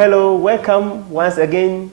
hello, welcome once again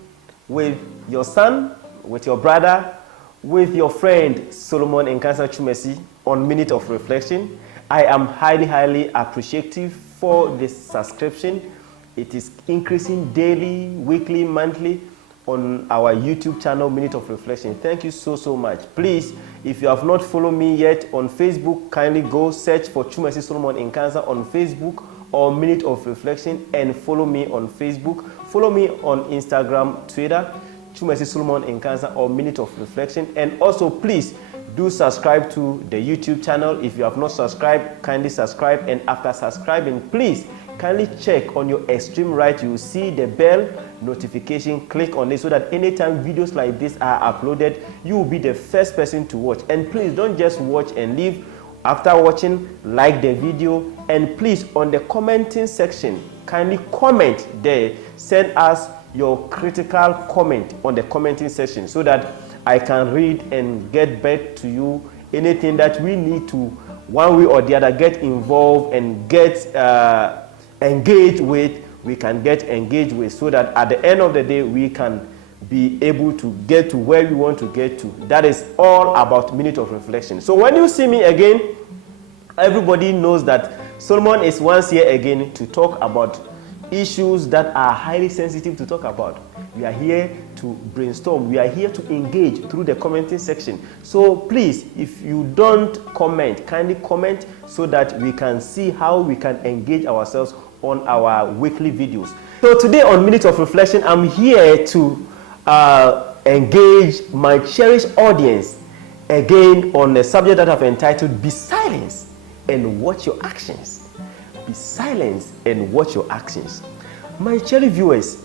with your son, with your brother, with your friend Solomon Nkansa Chumesi on Minute of Reflection. I am highly appreciative for this subscription. It is increasing daily, weekly, monthly on our YouTube channel, Minute of Reflection. Thank you so much. Please, if you have not followed me yet on Facebook, kindly go search for Chumesi Solomon Nkansa on Facebook or Minute of Reflection and follow me on Facebook. Follow me on Instagram, Twitter, Chumesi Solomon Nkansa or Minute of Reflection. And also, please do subscribe to the YouTube channel. If you have not subscribed, kindly subscribe. And after subscribing, please kindly check on your extreme right. You will see the bell notification. Click on it so that anytime videos like this are uploaded, you will be the first person to watch. And please don't just watch and leave. After watching, like the video, and please on the commenting section, kindly comment there. Send us your critical comment on the commenting section so that I can read and get back to you anything that we need to, one way or the other, get involved and get engaged with. We can get engaged with so that at the end of the day we can be able to get to where we want to get to. That is all about Minute of Reflection. So when you see me again, everybody knows that Solomon is once here again to talk about issues that are highly sensitive to talk about. We are here to brainstorm. We are here to engage through the commenting section. So please, if you don't comment, kindly comment so that we can see how we can engage ourselves on our weekly videos. So today on Minute of Reflection, I'm here to engage my cherished audience again on a subject that I've entitled Be Silent and Watch Your Actions. Be silent and watch your actions. My cherished viewers,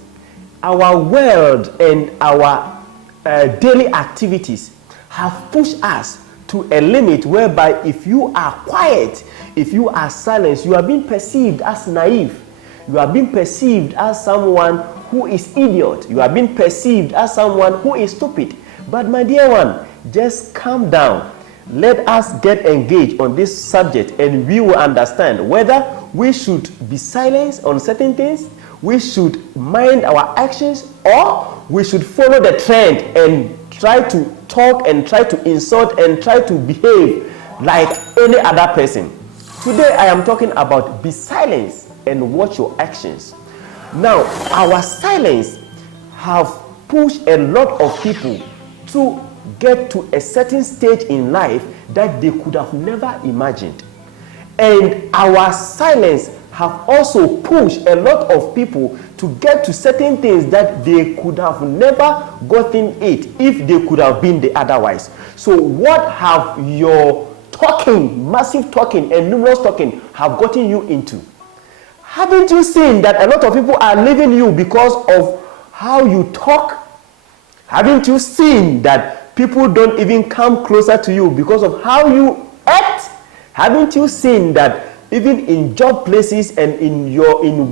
our world and our daily activities have pushed us to a limit whereby if you are quiet, if you are silent, you are being perceived as naive. You are being perceived as someone who is idiot. You are being perceived as someone who is stupid. But my dear one, just calm down. Let us get engaged on this subject and we will understand whether we should be silent on certain things, we should mind our actions, or we should follow the trend and try to talk and try to insult and try to behave like any other person. Today I am talking about be silent and watch your actions. Now, our silence have pushed a lot of people to get to a certain stage in life that they could have never imagined. And our silence have also pushed a lot of people to get to certain things that they could have never gotten it if they could have been the otherwise. So what have your talking, massive talking and numerous talking have gotten you into? Haven't you seen that a lot of people are leaving you because of how you talk? Haven't you seen that people don't even come closer to you because of how you act? Haven't you seen that even in job places and in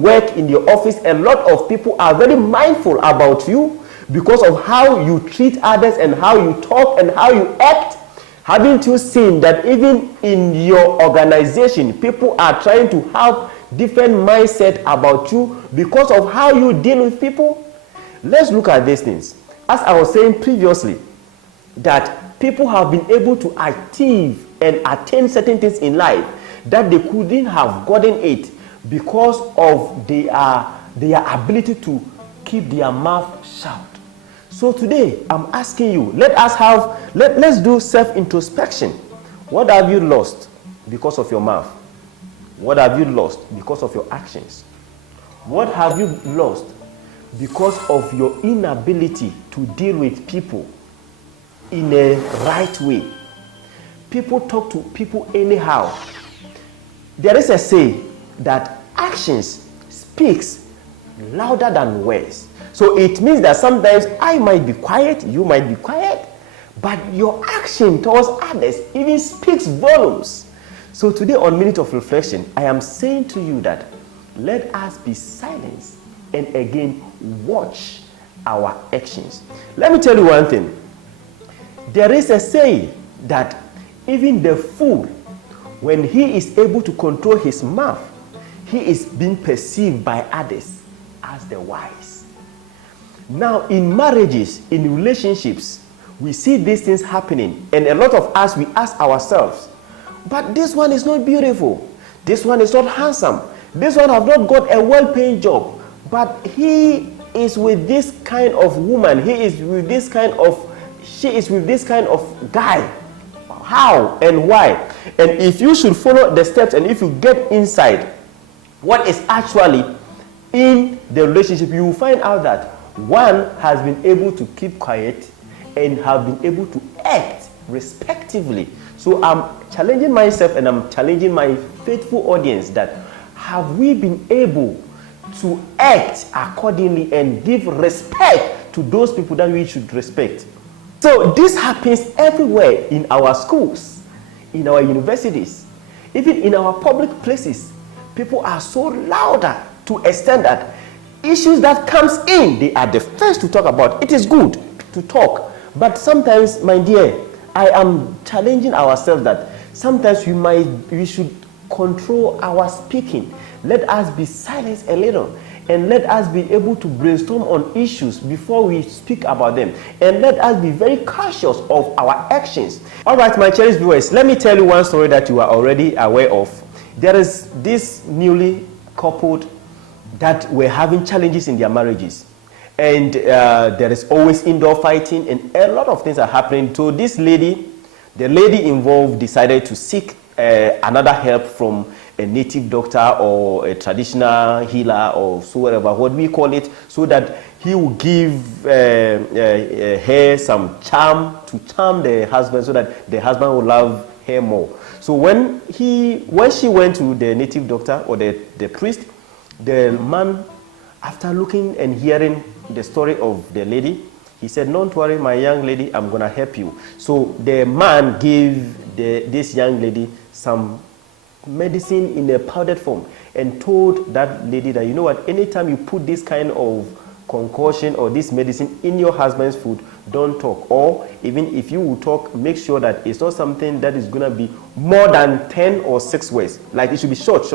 work, in your office, a lot of people are very mindful about you because of how you treat others and how you talk and how you act? Haven't you seen that even in your organization, people are trying to have different mindset about you because of how you deal with people? Let's look at these things. As I was saying previously, that people have been able to achieve and attain certain things in life that they couldn't have gotten it because of their ability to keep their mouth shut. So today I'm asking you, let's do self-introspection. What have you lost because of your mouth? What have you lost because of your actions? What have you lost because of your inability to deal with people in a right way? People talk to people anyhow. There is a saying that actions speaks louder than words. So it means that sometimes I might be quiet, you might be quiet, but your action towards others even speaks volumes. So today on Minute of Reflection, I am saying to you that let us be silent and again watch our actions. Let me tell you one thing. There is a saying that even the fool, when he is able to control his mouth, he is being perceived by others as the wise. Now, in marriages, in relationships, we see these things happening, and a lot of us, we ask ourselves, but this one is not beautiful, this one is not handsome, this one have not got a well-paying job, but he is with this kind of woman, she is with this kind of guy. How and why? And if you should follow the steps, and if you get inside what is actually in the relationship, you will find out that one has been able to keep quiet and have been able to act respectively. So I'm challenging myself and I'm challenging my faithful audience that have we been able to act accordingly and give respect to those people that we should respect. So this happens everywhere, in our schools, in our universities, even in our public places. People are so louder to extend that issues that comes in, they are the first to talk about. It is good to talk, but sometimes, my dear, I am challenging ourselves that sometimes we should control our speaking. Let us be silent a little, and let us be able to brainstorm on issues before we speak about them, and let us be very cautious of our actions. All right, my cherished viewers, let me tell you one story that you are already aware of. There is this newly coupled that were having challenges in their marriages, and there is always indoor fighting, and a lot of things are happening. So this lady, the lady involved, decided to seek another help from a native doctor or a traditional healer or so whatever, what we call it, so that he will give her some charm to charm the husband, so that the husband will love her more. So when she went to the native doctor or the priest, the man, after looking and hearing the story of the lady, he said, "Don't worry, my young lady, I'm gonna help you." So the man gave this young lady some medicine in a powdered form and told that lady that, you know what, anytime you put this kind of concoction or this medicine in your husband's food, don't talk. Or even if you will talk, make sure that it's not something that is going to be more than 10 or 6 words. Like, it should be short.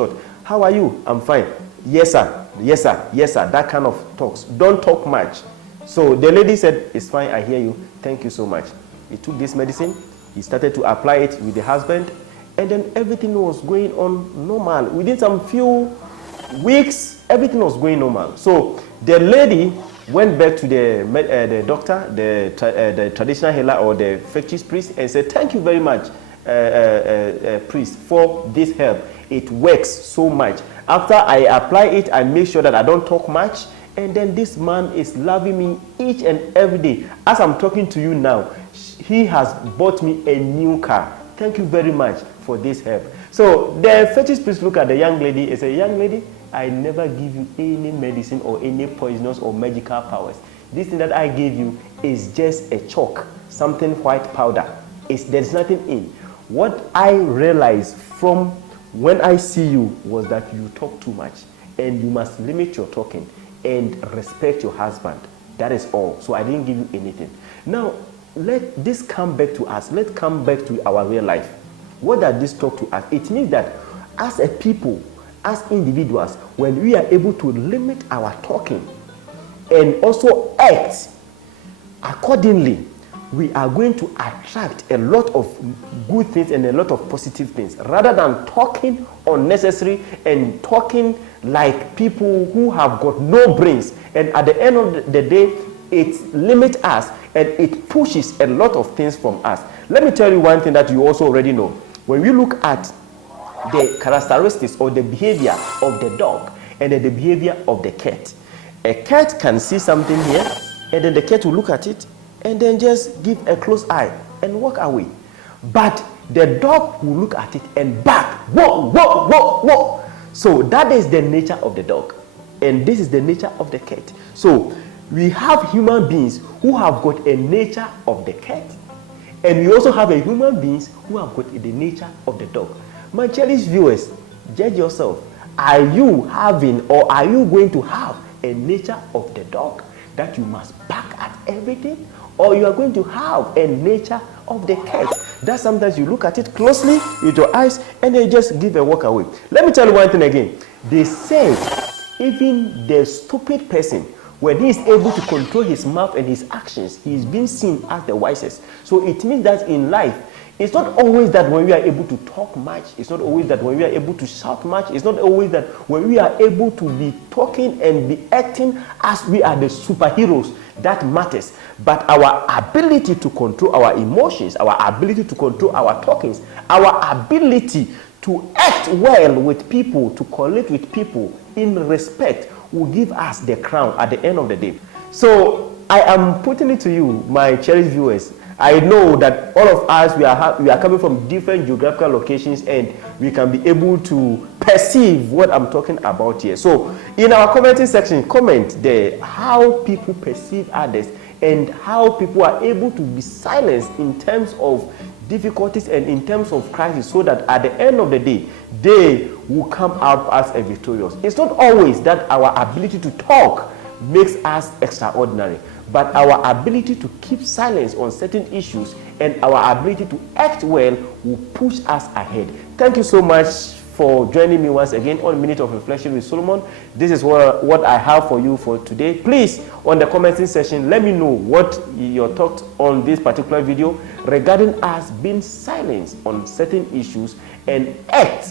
How are you? I'm fine. Yes, sir. Yes, sir. Yes, sir. That kind of talks. Don't talk much. So the lady said, "It's fine. I hear you. Thank you so much." He took this medicine. He started to apply it with the husband. And then everything was going on normal. Within some few weeks, everything was going normal. So the lady went back to the doctor, the traditional healer or the fetish priest, and said, "Thank you very much, priest, for this help. It works so much. After I apply it, I make sure that I don't talk much. And then this man is loving me each and every day. As I'm talking to you now, he has bought me a new car. Thank you very much for this help." So the fetish priest looked at the young lady and said, "Young lady, I never give you any medicine or any poisonous or magical powers. This thing that I gave you is just a chalk, something white powder. There's nothing in. What I realized from when I see you was that you talk too much, and you must limit your talking and respect your husband. That is all. So I didn't give you anything." Now, let this come back to us. Let's come back to our real life. What does this talk to us? It means that as a people, as individuals, when we are able to limit our talking and also act accordingly, we are going to attract a lot of good things and a lot of positive things, rather than talking unnecessary and talking like people who have got no brains. And at the end of the day, it limits us and it pushes a lot of things from us. Let me tell you one thing that you also already know. When we look at the characteristics or the behavior of the dog and the behavior of the cat, a cat can see something here, and then the cat will look at it and then just give a close eye and walk away. But the dog will look at it and bark. Whoa, whoa, whoa, whoa. So that is the nature of the dog, and this is the nature of the cat. So we have human beings who have got a nature of the cat, and we also have a human beings who have got the nature of the dog. My cherished viewers, judge yourself. Are you having, or are you going to have, a nature of the dog that you must bark at everything, or you are going to have a nature of the cat that sometimes you look at it closely with your eyes and then just give a walk away? Let me tell you one thing again. They say even the stupid person, when he is able to control his mouth and his actions, he is being seen as the wisest. So it means that in life, it's not always that when we are able to talk much, it's not always that when we are able to shout much, it's not always that when we are able to be talking and be acting as we are the superheroes that matters. But our ability to control our emotions, our ability to control our talkings, our ability to act well with people, to collate with people in respect, will give us the crown at the end of the day. So I am putting it to you, my cherished viewers. I know that all of us, we are coming from different geographical locations, and we can be able to perceive what I'm talking about here. So in our commenting section, comment there how people perceive others and how people are able to be silenced in terms of difficulties and in terms of crisis, so that at the end of the day, they will come out as a victorious. It's not always that our ability to talk makes us extraordinary, but our ability to keep silence on certain issues and our ability to act well will push us ahead. Thank you so much for joining me once again on Minute of Reflection with Solomon. This is what I have for you for today. Please, on the commenting section, let me know what your thoughts on this particular video regarding us being silent on certain issues and act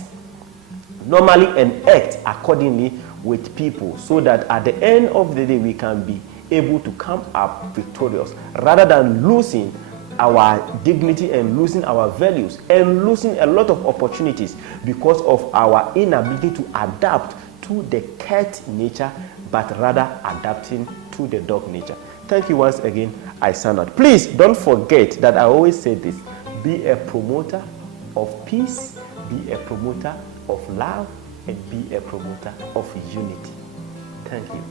normally and act accordingly with people, so that at the end of the day we can be able to come up victorious, rather than losing our dignity and losing our values and losing a lot of opportunities because of our inability to adapt to the cat nature, but rather adapting to the dog nature. Thank you once again. I sign out. Please don't forget that I always say this: be a promoter of peace, be a promoter of love, and be a promoter of unity. Thank you.